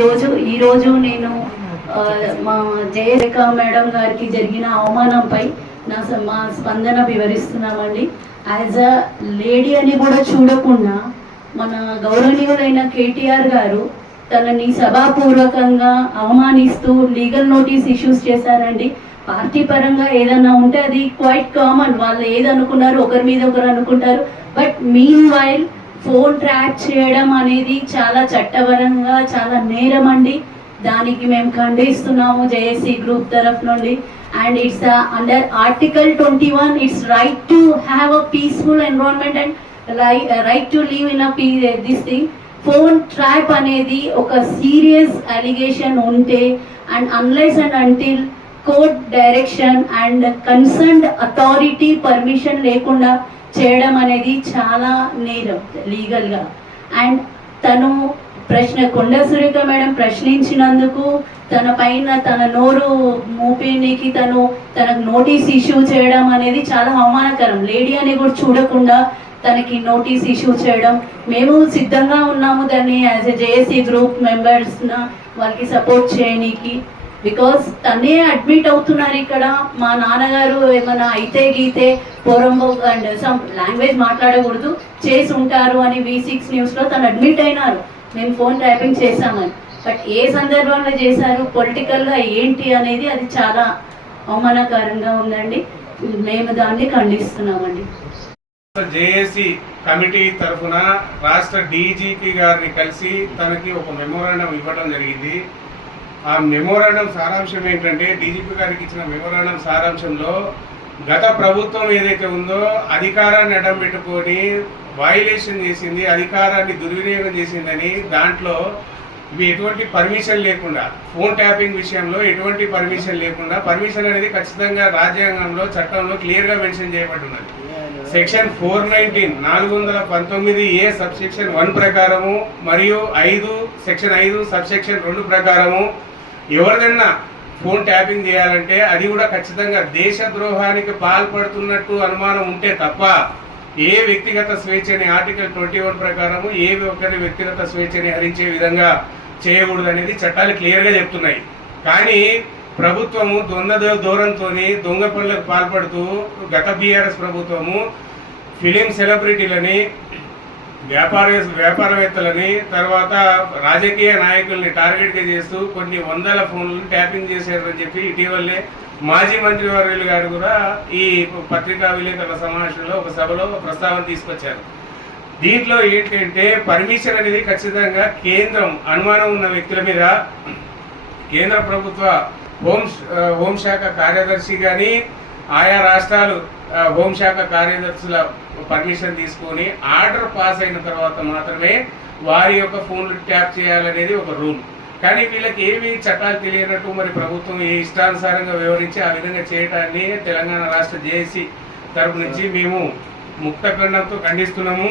ఈరోజు నేను మా జయరేఖ మేడం గారికి జరిగిన అవమానంపై మా స్పందన వివరిస్తున్నామండి. యాజ్ అ లేడీ అని కూడా చూడకుండా మన గౌరవనీయులైన కేటీఆర్ గారు తనని సభాపూర్వకంగా అవమానిస్తూ లీగల్ నోటీస్ ఇష్యూస్ చేశారండి. పార్టీ పరంగా ఏదన్నా ఉంటే అది క్వైట్ కామన్, వాళ్ళు ఏదనుకున్నారు ఒకరి మీద ఒకరు అనుకుంటారు. But mean while phone track చేయడం అనేది చాలా చట్టపరంగా చాలా నేరం అండి. దానికి మేము ఖండిస్తున్నాము జేఏసీ గ్రూప్ తరఫు నుండి. And it's under article 21 it's right to have a peaceful environment and right to live in this thing. Phone trap అనేది ఒక సీరియస్ అలిగేషన్ ఉంటే and unless and until court direction and concerned authority permission లేకుండా చేయడం అనేది చాలా నేరం లీగల్గా. And తను కొండ సురేఖ మేడం ప్రశ్నించినందుకు తన పైన తన నోరు మూపినికి తనకు నోటీస్ ఇష్యూ చేయడం అనేది చాలా అవమానకరం. లేడీ అని కూడా చూడకుండా తనకి నోటీస్ ఇష్యూ చేయడం, మేము సిద్ధంగా ఉన్నాము దాన్ని as a JAC group members వాళ్ళకి సపోర్ట్ చేయడానికి. బికాస్ తనే అడ్మిట్ అవుతున్నారు ఇక్కడ. మా నాన్నగారు ఏమైనా అయితే గీతే పోరంబో అండ్ సమ్ లాంగ్వేజ్ మాట్లాడకూడదు చేసి ఉంటారు అని V6 న్యూస్లో తను అడ్మిట్ అయినారు, మేము ఫోన్ ట్యాపింగ్ చేశామని. బట్ ఏ సందర్భంలో చేశారు, పొలిటికల్గా ఏంటి అనేది అది చాలా అవమానకరంగా ఉందండి. మేము దాన్ని ఖండిస్తున్నామండి. జేఏసీ కమిటీ తరఫున రాష్ట్ర డీజీపీ గారిని కలిసి తనకి ఒక మెమోరాండం ఇవ్వడం జరిగింది. ఆ మెమోరాండం సారాంశం ఏంటంటే, డీజీపీ గారికి ఇచ్చిన మెమోరాండం సారాంశంలో గత ప్రభుత్వం ఏదైతే ఉందో అధికారాన్ని అడ్డం పెట్టుకొని వయలేషన్ చేసింది, అధికారాన్ని దుర్వినియోగం చేసిందని, దాంట్లో ఇవి ఎటువంటి పర్మిషన్ లేకుండా ఫోన్ ట్యాపింగ్ విషయంలో ఎటువంటి పర్మిషన్ లేకుండా, పర్మిషన్ అనేది ఖచ్చితంగా రాజ్యాంగంలో చట్టంలో క్లియర్గా మెన్షన్ చేయబడుతున్నది. సెక్షన్ 419 సబ్సెక్షన్ 1 ప్రకారము మరియు సెక్షన్ 5 సబ్సెక్షన్ 2 ప్రకారము ఎవరిదైనా ఫోన్ ట్యాపింగ్ చేయాలంటే అది కూడా ఖచ్చితంగా దేశద్రోహానికి పాల్పడుతున్నట్టు అనుమానం ఉంటే తప్ప ఏ వ్యక్తిగత స్వేచ్ఛని ఆర్టికల్ 21 ప్రకారము ఏ ఒక్కరి వ్యక్తిగత స్వేచ్ఛని హరించే విధంగా చేయకూడదు అనేది చట్టాలు క్లియర్గా చెప్తున్నాయి. కానీ ప్రభుత్వము దూరంతో దొంగ పనులకు పాల్పడుతూ గత బీఆర్ఎస్ ప్రభుత్వము ఫిలిం సెలబ్రిటీలని, వ్యాపారవేత్తలని, తర్వాత రాజకీయ నాయకుల్ని టార్గెట్గా చేస్తూ కొన్ని వందల ఫోన్లను ట్యాపింగ్ చేశారని చెప్పి ఇటీవలే మాజీ మంత్రి వర్యులు గారు కూడా ఈ పత్రికా విలేకరుల సమావేశంలో ఒక సభలో ప్రస్తావన తీసుకొచ్చారు. దీంట్లో ఏంటంటే పర్మిషన్ అనేది ఖచ్చితంగా కేంద్రం అనుమానం ఉన్న వ్యక్తుల మీద కేంద్ర ప్రభుత్వ హోంశాఖ కార్యదర్శి కానీ ఆయా రాష్ట్రాలు హోంశాఖ కార్యదర్శుల పర్మిషన్ తీసుకొని ఆర్డర్ పాస్ అయిన తర్వాత మాత్రమే వారి యొక్క ఫోన్లు ట్యాప్ చేయాలనేది ఒక రూల్. కానీ వీళ్ళకి ఏమి చట్టాలు తెలియనట్టు మరి ప్రభుత్వం ఏ ఇష్టానుసారంగా వివరించి ఆ విధంగా చేయడాన్ని తెలంగాణ రాష్ట్ర జేఏసీ తరపు నుంచి మేము ముక్త ఖండంతో ఖండిస్తున్నాము.